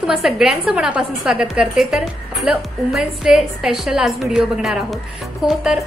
तुम्हा सगळ्यांचं मनापासून स्वागत करते। तर आपलं वुमेन्स डे स्पेशल आज व्हिडिओ बघणार आहोत। हो, तर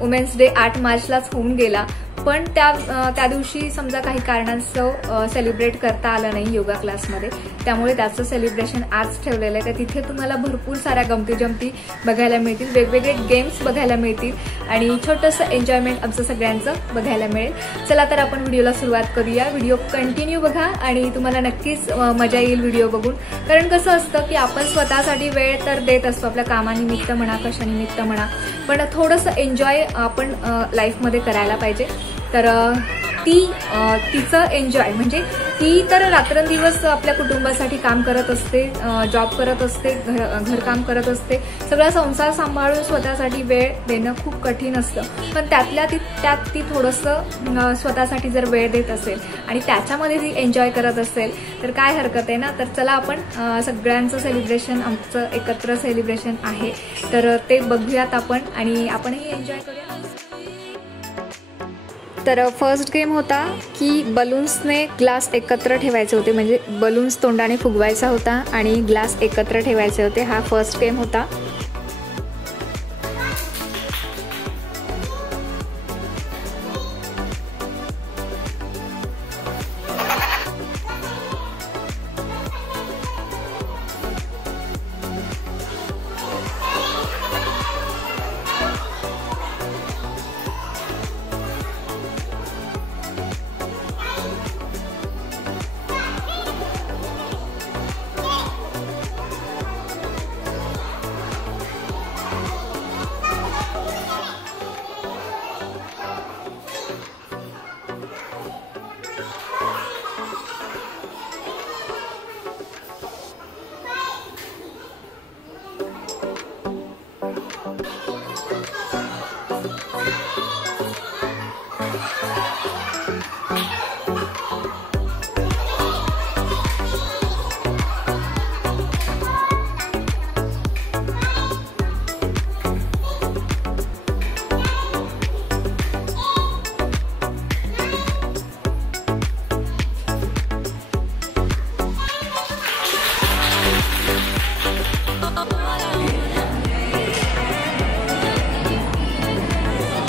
वुमेन्स डे 8 मार्चलाच होऊन गेला, पण त्या दिवशी समजा काही कारणास्तव सेलिब्रेट करता आलं नाही योगा क्लासमध्ये, त्यामुळे त्याचं सेलिब्रेशन आज ठेवलेलं आहे। तर तिथे तुम्हाला भरपूर साऱ्या गमती जमती बघायला मिळतील, वेगवेगळे गेम्स बघायला मिळतील आणि छोटंसं एन्जॉयमेंट आमचं सगळ्यांचं बघायला मिळेल। चला तर आपण व्हिडिओला सुरुवात करूया। व्हिडिओ कंटिन्यू बघा आणि तुम्हाला नक्कीच मजा येईल व्हिडिओ बघून। कारण कसं असतं की आपण स्वतःसाठी वेळ तर देत असतो, आपल्या कामानिमित्त म्हणा, कशानिमित्त म्हणा, पण थोडंसं एन्जॉय आपण लाईफमध्ये करायला पाहिजे। तर तिचं एन्जॉय म्हणजे ती तर रात्रंदिवस आपल्या कुटुंबासाठी काम करत असते, जॉब करत असते, घरकाम करत असते, सगळा संसार सांभाळून स्वतःसाठी वेळ देणं खूप कठीण असतं। पण त्यात ती थोडंसं स्वतःसाठी जर वेळ देत असेल आणि त्याच्यामध्ये ती एन्जॉय करत असेल तर काय हरकत आहे ना। तर चला आपण सगळ्यांचं सेलिब्रेशन, आमचं एकत्र सेलिब्रेशन आहे, तर ते बघूयात आपण आणि आपणही एन्जॉय करूया। तर फर्स्ट गेम होता की बलून्सने ग्लास एकत्र ठेवायचे होते, म्हणजे बलून्स तोंडाने फुगवायचा होता आणि ग्लास एकत्र ठेवायचे होते। हा फर्स्ट गेम होता।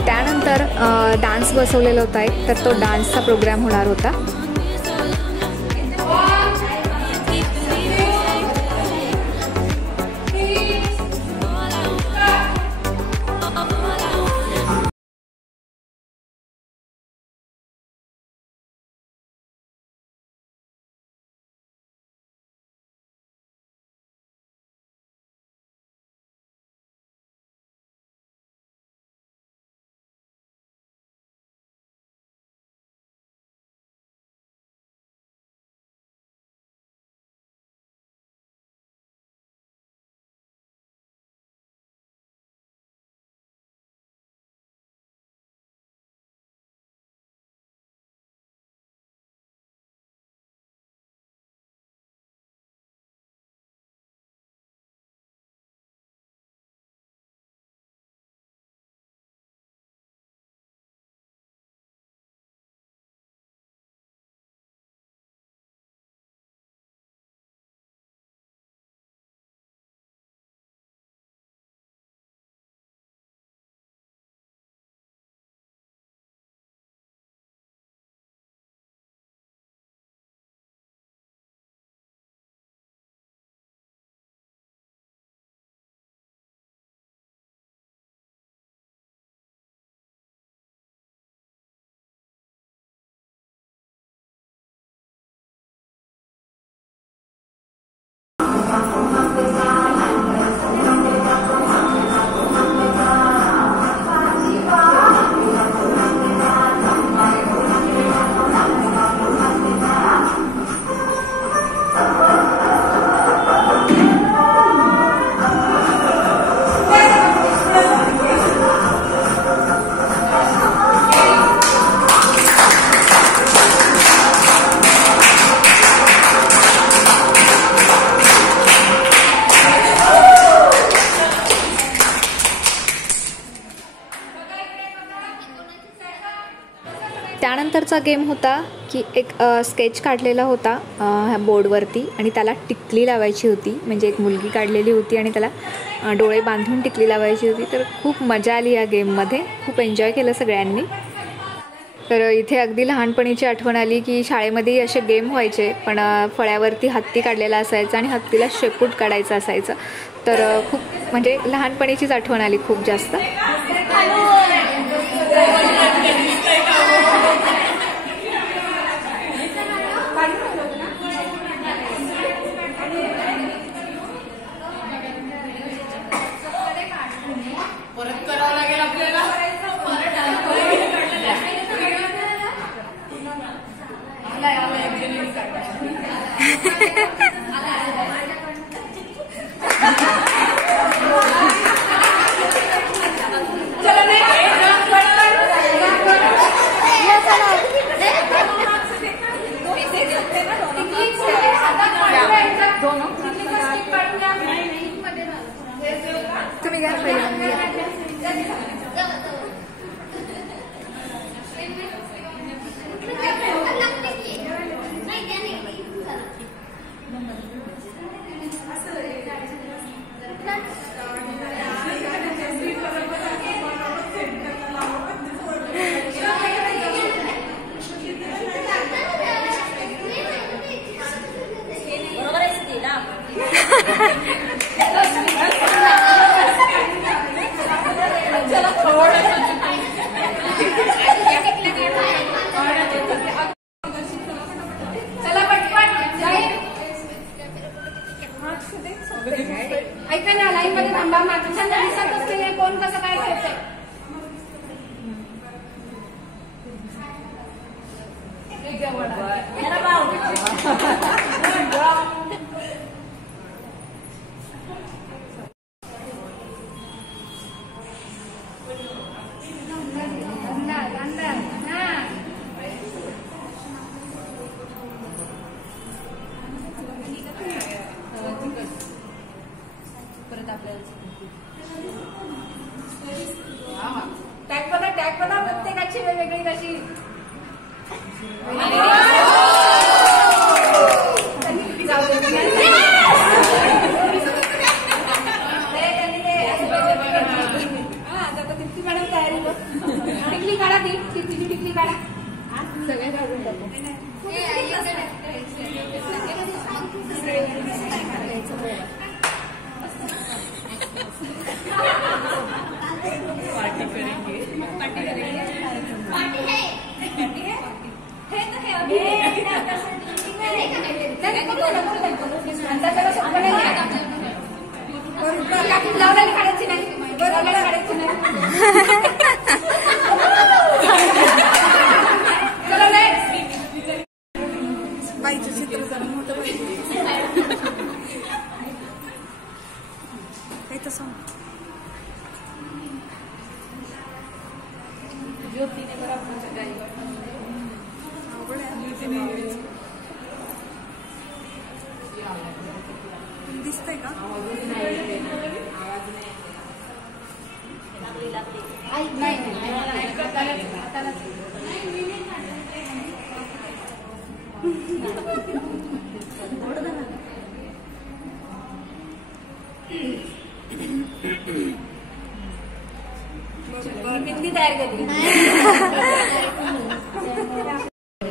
त्यानंतर डान्स बसवलेला होता एक, तर तो डान्सचा प्रोग्राम होणार होता। त्यानंतरचा गेम होता की एक स्केच काढलेला होता ह्या बोर्डवरती आणि त्याला टिकली लावायची होती. म्हणजे एक मुलगी काढलेली होती आणि त्याला डोळे बांधून टिकली लावायची होती. तर खूप मजा आली या गेममध्ये, खूप एन्जॉय केलं सगळ्यांनी. तर इथे अगदी लहानपणीची आठवण आली की शाळेमध्येही असे गेम व्हायचे, पण फळ्यावरती हत्ती काढलेला असायचा आणि हत्तीला शेपूट काढायचं असायचं. तर खूप म्हणजे लहानपणीचीच आठवण आली खूप जास्त. तुम्ही घ्या पहिले. ऐका ना, लाईन मध्ये थांबा. मागच्यांना दिसत असते कोण कसं काय करतंय. टॅग बघा प्रत्येकाची वेगवेगळी कशी. टिकली काढा, तिची टिकली काढा. सगळे काढून टाकू. लावलेली काढायची नाही, बरोबर काढायची नाही. चलो नेक्स्ट. बाईचं चित्र जरा मोठं काही तसं ज्योतीने बरोबर दिसतंय का? मेहंदी तयार केली.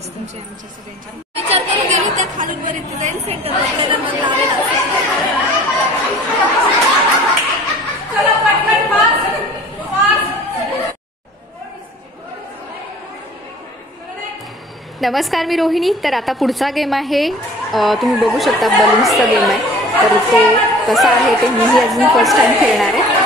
तुमची आमच्या सगळ्यांच्या विचार करून गेली त्या खालून वर इथे जाईल सेंटर आपल्याला मग लावेल. नमस्कार, मी रोहिणी. तर आता पुढचा गेम आहे, तुम्ही बघू शकता बलून्सचा गेम आहे. तर ते कसं आहे ते मीही अजून फर्स्ट टाइम खेळणार आहे.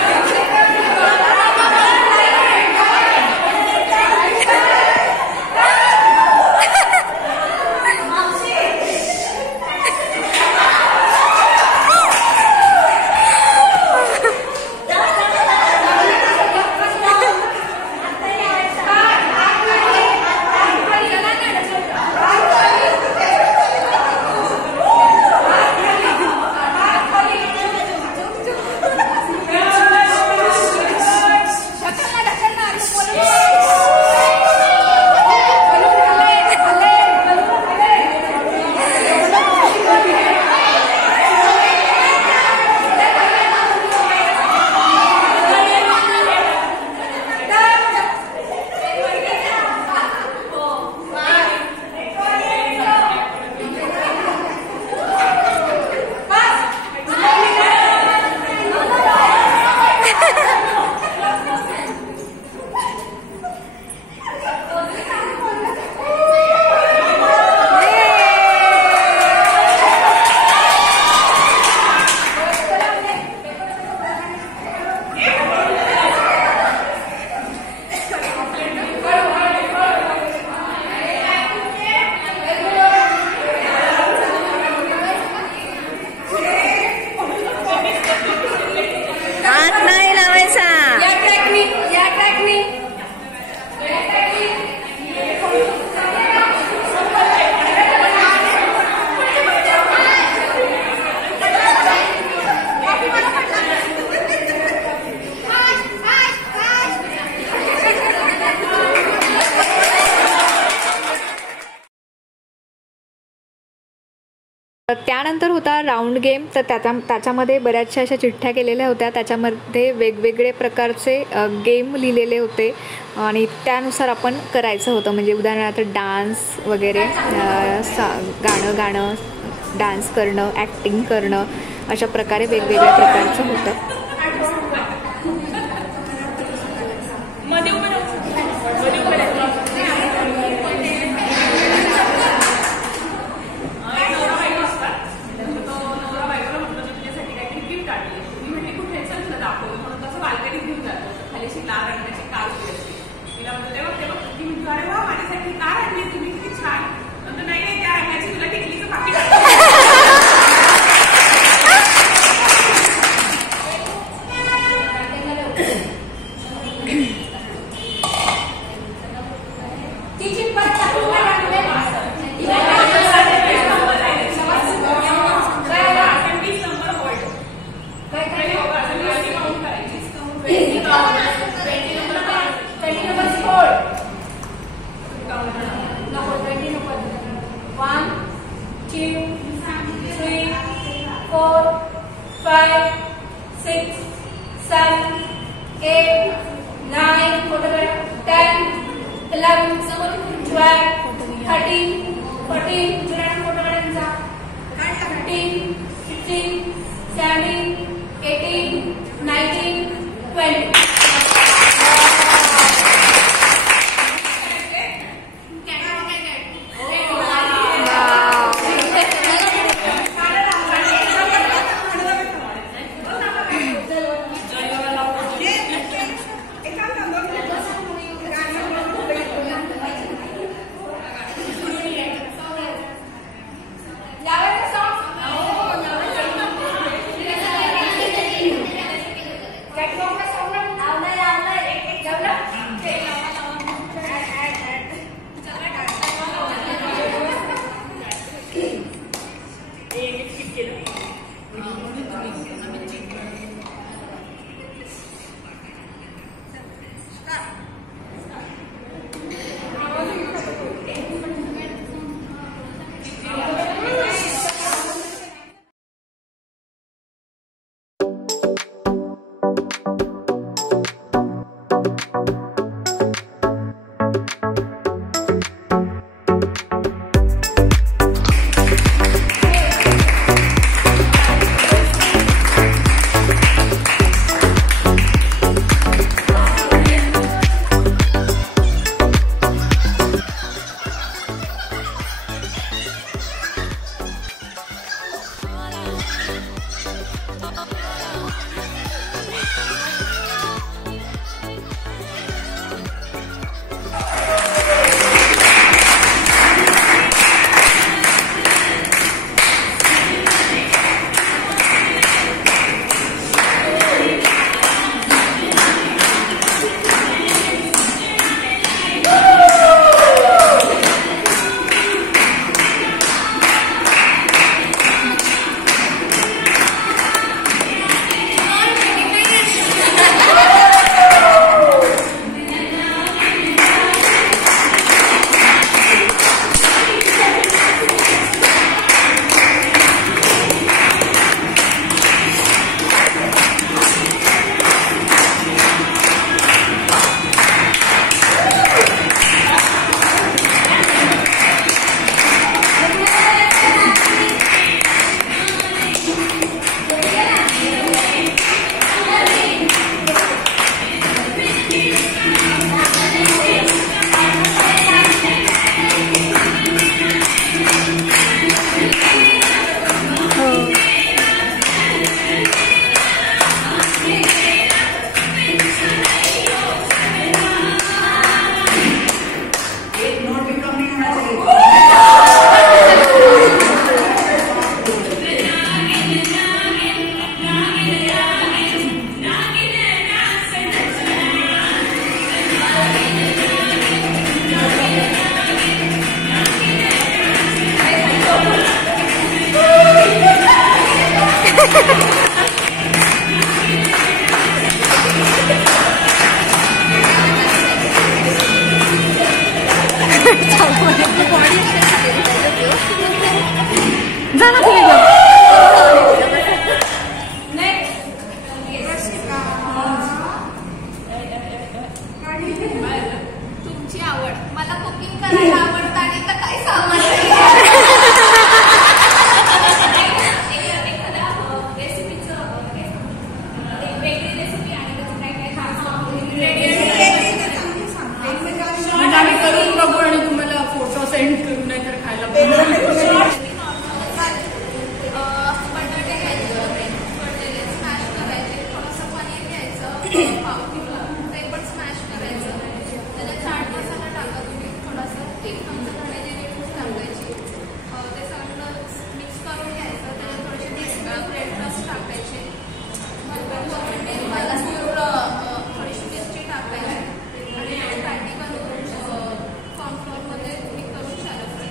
त्यानंतर होता राऊंड गेम. तर त्याच्यामध्ये बऱ्याचशा अशा चिठ्ठ्या केलेल्या होत्या. त्याच्यामध्ये वेगवेगळे प्रकारचे गेम लिहिलेले होते आणि त्यानुसार आपण करायचं होतं. म्हणजे उदाहरणार्थ डान्स वगैरे, गाणं डान्स करणं, ॲक्टिंग करणं, अशा प्रकारे वेगवेगळ्या प्रकारचं होतं. झाला तुम्ही ते पण स्मॅश करायचं. त्याच्यात चाट मसाला टाका तुम्ही थोडासा, 1 चमचा धण्याची पूड टाकायची. ते सगळं मिक्स करून घ्यायचं. त्याच्यात थोडेसे ब्रेड क्रस्ट टाकायचे. थोडीशी मिरची टाकायची आणि पॅटी करून कॉर्नफ्लोअरमध्ये मिक्स करून शालो फ्राय.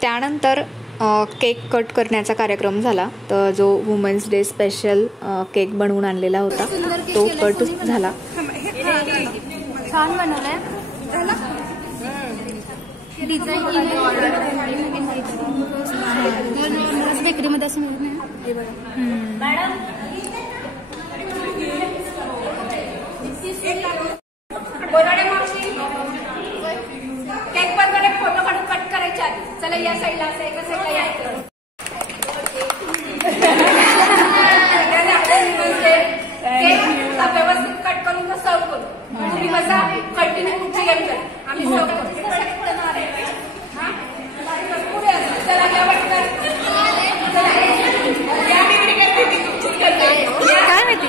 त्यानंतर केक कट करण्याचा कार्यक्रम झाला. तर जो वुमेन्स डे स्पेशल केक बनवून आणलेला होता तो कट झाला. छान बनवलाय. डिझाईन बेकरीमध्ये असं केक बनवले. फोटो काढून कट करायच्या. चला या साईडला असं एका साईडला यायचं. व्यवस्थित कट करून सर्व करू. तुम्ही बसा कंटिन्यू कुठे गेम कर. आम्ही सर्व करू. चला घ्या पटकन. काय माहिती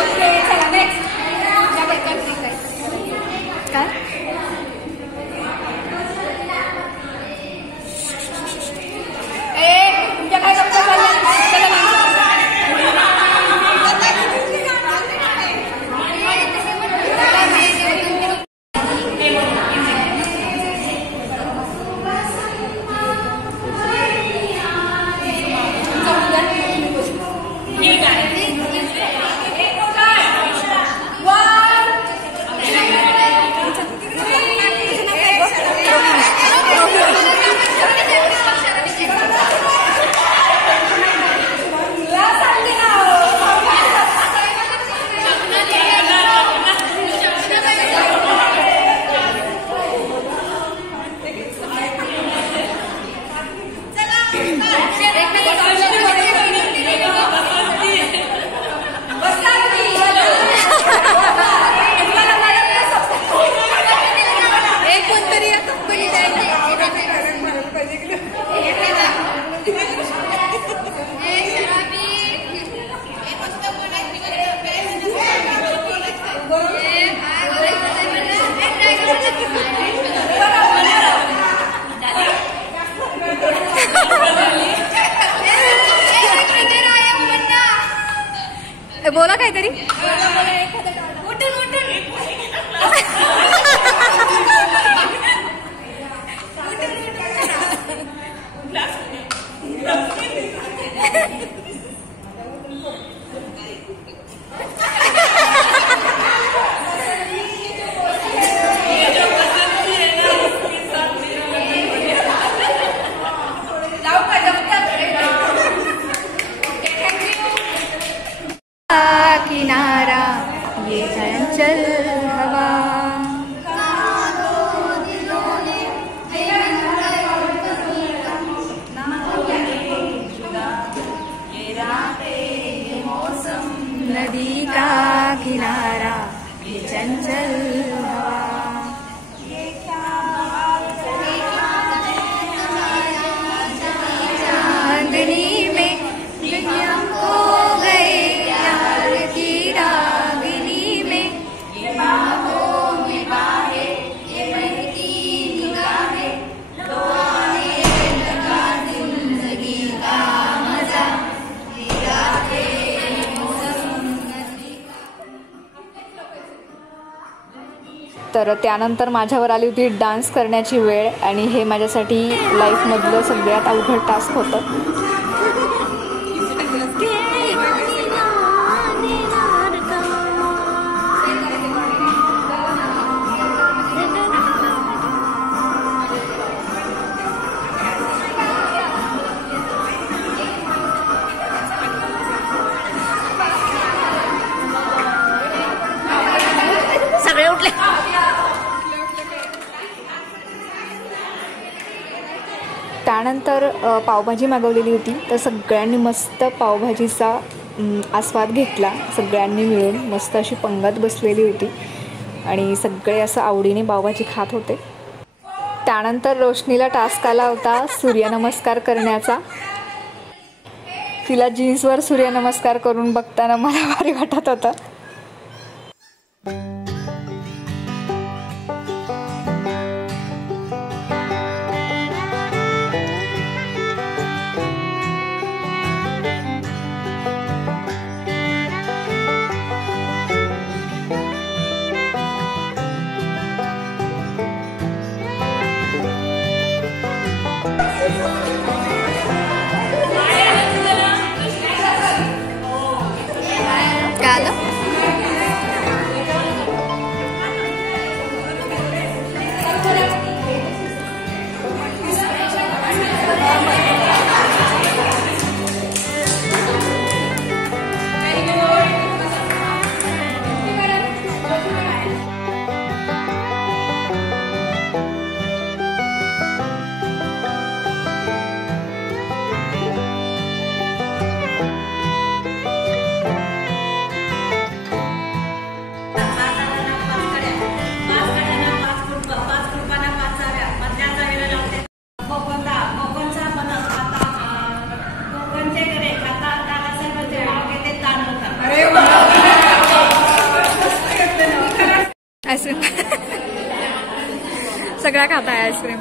ओके चला नेक्स्ट. तर त्यानंतर माझ्यावर आली होती डान्स करण्याची वेळ आणि हे माझ्यासाठी लाईफमधलं सगळ्यात अवघड टास्क होतं. सगळे उठले. त्यानंतर पावभाजी मागवलेली होती, तर सगळ्यांनी मस्त पावभाजीचा आस्वाद घेतला. सगळ्यांनी मिळून मस्त अशी पंगत बसलेली होती आणि सगळे असं आवडीने पावभाजी खात होते. त्यानंतर रोशनीला टास्क आला होता सूर्यनमस्कार करण्याचा. तिला जीन्सवर सूर्यनमस्कार करून बघताना मला भारी वाटत होतं. आईस्क्रीम सगळा खाता है आईस्क्रीम.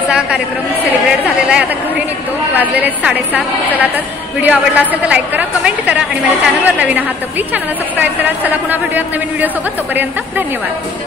डेचा कार्यक्रम सेलिब्रेट झालेला आहे. आता घरी निघतो, वाजलेले 7:30. चला तर व्हिडिओ आवडला असेल तर लाईक करा, कमेंट करा आणि माझ्या चॅनलवर नवीन आहात तर प्लीज चॅनलला सबस्क्राईब करा. चला पुन्हा भेटूयात नवीन व्हिडिओ सोबत. तोपर्यंत धन्यवाद.